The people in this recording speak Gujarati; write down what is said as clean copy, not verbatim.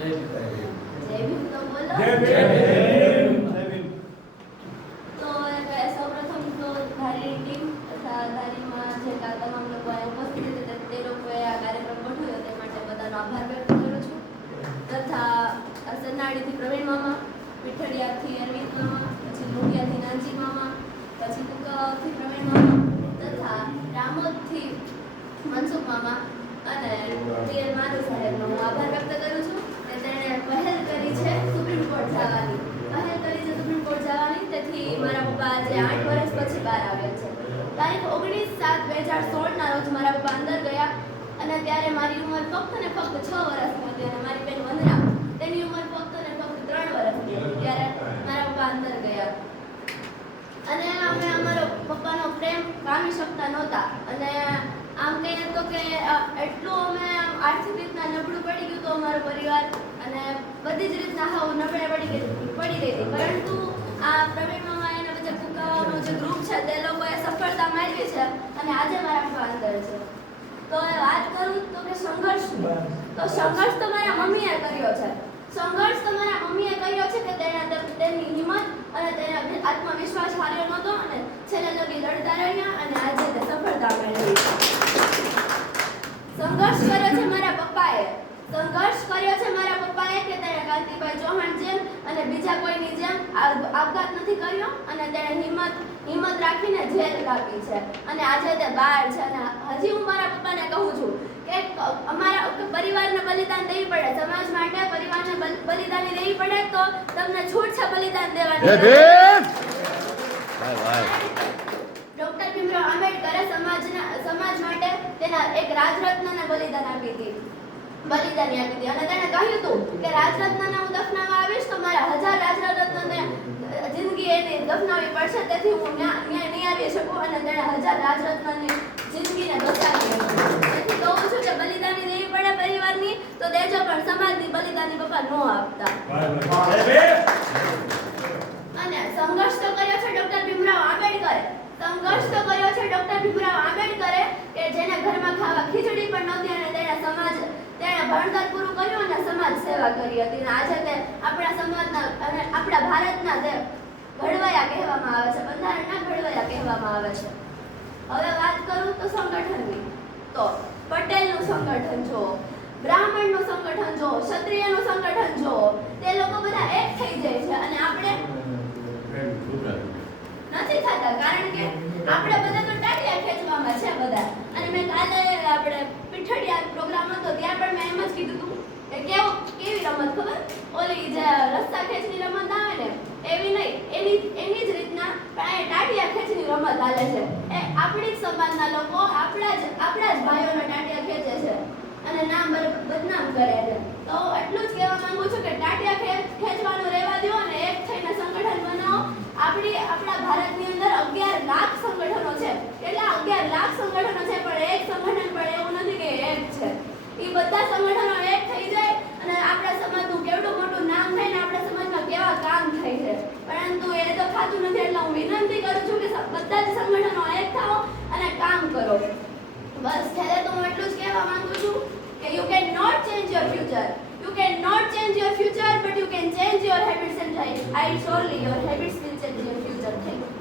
જય ભીમ તો બોલો. જય ભીમ. તો સૌપ્રથમ તો ધારી ટીમ તથા ધારીમાં જે તમામ લોકો અહીંયા ઉપસ્થિત હતા તે લોકોએ આ કાર્યક્રમ ગોઠવ્યો તે માટે બધાનો આભાર વ્યક્ત કરું છું. તથા સન્નાડીથી પ્રવીણ મામા, પીઠડિયાથી અરવિંદ મામા, પછી લોહિયાથી નાનજી મામા, પછી કુકાવાવથી પ્રવીણ મામા તથા રામોદથી મનસુખ મામા અને પીએલ માનુ સાહેબનો હું આભાર વ્યક્ત કરું છું કે તેણે પહેલ કરી છે સુપ્રીમ કોર્ટ જવાની. તેથી મારા પપ્પા આજે 8 વર્ષ પછી બહાર આવ્યા છે. તારીખ 19/7/2016 ના રોજ મારા પપ્પા અંદર ગયા અને ત્યારે મારી ઉંમર ફક્ત ને ફક્ત 6 વર્ષની હતી અને મારી બેન વંદના તેની ઉંમર ફક્ત ને ફક્ત 3 વર્ષની હતી. ત્યારે મારા પપ્પા અંદર ગયા અને અમે અમારો પપ્પાનો પ્રેમ પામી શકતા નહોતા અને આમ કહીએ તો કે એટલું અમે આર્થિક રીતના નબળું પડી ગયું તો અમારો પરિવાર અને બધી જ રીતના હાવ નબળે પડી ગઈ હતી. પરંતુ આ પ્રવીણ મામા એના વચ્ચે ફૂંકાવાનું જે ગ્રુપ છે તે લોકોએ સફળતા મેળવી છે અને આજે મારા પપ્પા અંદર છે. તો વાત કરું તો કે સંઘર્ષ તો મારા મમ્મીએ કર્યો છે. સંઘર્ષ તો મારા મમ્મીએ કર્યો છે કે તેની હિંમત અને તેનો આત્મવિશ્વાસ હાર્યો નહોતો અને છેલ્લે લગી લડતા રહ્યા અને આજે તે સફળતા મેળવી. સંઘર્ષ કર્યો છે મારા પપ્પાએ કે તેણે કાંતિભાઈ ચૌહાણ જેમ અને બીજા કોઈની જેમ આપઘાત નથી કર્યો અને તેણે હિંમત રાખીને જેલ કાપી છે અને આજે તે બહાર છે. અને હજી હું મારા પપ્પાને કહું છું કે અમારા પરિવારને બલિદાન દેવી પડે, સમાજ માટે પરિવારને બલિદાન દેવી પડે તો તમને છૂટ છે બલિદાન દેવાની. ડોક્ટર ભીમરાવ આંબેડકરે સમાજ માટે તેના એક રાજરત્નને બલિદાન આપી હતી અને તેણે કહ્યું હતું કે રાજરત્નને હું દફનાવવા આવીશ તો મારા 1000 રાજરત્નને જિંદગી એની દફનાવવી પડશે, તેથી હું ન્યાય નહીં આવી શકું અને તેણે 1000 રાજરત્નની જિંદગીને બચાવી હતી. તેથી કહું છું કે બલિદાની દેવી પડે પરિવારની તો દેજો પણ સમાજની બલિદાની પપ્પા ન આપતા. અને સંઘર્ષ તો કર્યો છે ડોક્ટર ભીમરાવ આંબેડકરે કે જેને ઘરમાં ખાવા ખીચડી પણ નહોતી અને તેણે ભણતર પૂરું કર્યું અને સમાજ સેવા કરી હતી. અને આજે તે આપણા સમાજના અને આપણા ભારતના તે ઘડવૈયા કહેવામાં આવે છે, બંધારણના ઘડવૈયા કહેવામાં આવે છે. હવે વાત કરું તો સંગઠનની, તો પટેલનું સંગઠન જો, બ્રાહ્મણનું સંગઠન જો, ક્ષત્રિયનું સંગઠન જો, તે લોકો બધા એક થઈ જાય છે અને આપણે નથી થતા કારણ કે આપણે બધા તો ટાટિયા ખેંચવામાં છે બધા. અને મેં કાલે આપણે પીઠડિયા પ્રોગ્રામ હતો ત્યાં પણ મેં એમ જ કીધું હતું કે કેવી રમત ખબર, ઓલી જે રસ્તા ખેંચની રમત આવે ને એવી નહીં, એની જ રીતના પણ ટાટિયા ખેંચની રમત હાલે છે. એ આપણી જ સમાજના લોકો આપણા જ ભાઈઓને ટાટિયા ખેંચે છે અને નામ બદનામ કરે છે. તો એટલું જ કહેવા માંગુ છું કે ટાટિયા ખેંચવાનું રહેવા દો અને એક થઈને સંગઠન બનાવો. આપણા ભારતની અંદર 11 લાખ સંગઠનો છે. કેટલા 11 લાખ સંગઠનો છે પણ એક સંગઠન પણ એવું નથી કે એક છે. એ બધા સંગઠનો એક થઈ જાય અને આપણા સમાજનું કેવડું મોટું નામ થાય ને આપણા સમાજમાં કેવા કામ થાય છે. પરંતુ એ તો થતું નથી એટલે હું વિનંતી કરું છું કે બધા જ સંગઠનો એક થાઓ અને કામ કરો. બસ ત્યારે તો હું એટલું જ કહેવા માંગુ છું કે you cannot change your future. You cannot change your future, but you can change your habits and life. I surely your habits will change your future. Thank you.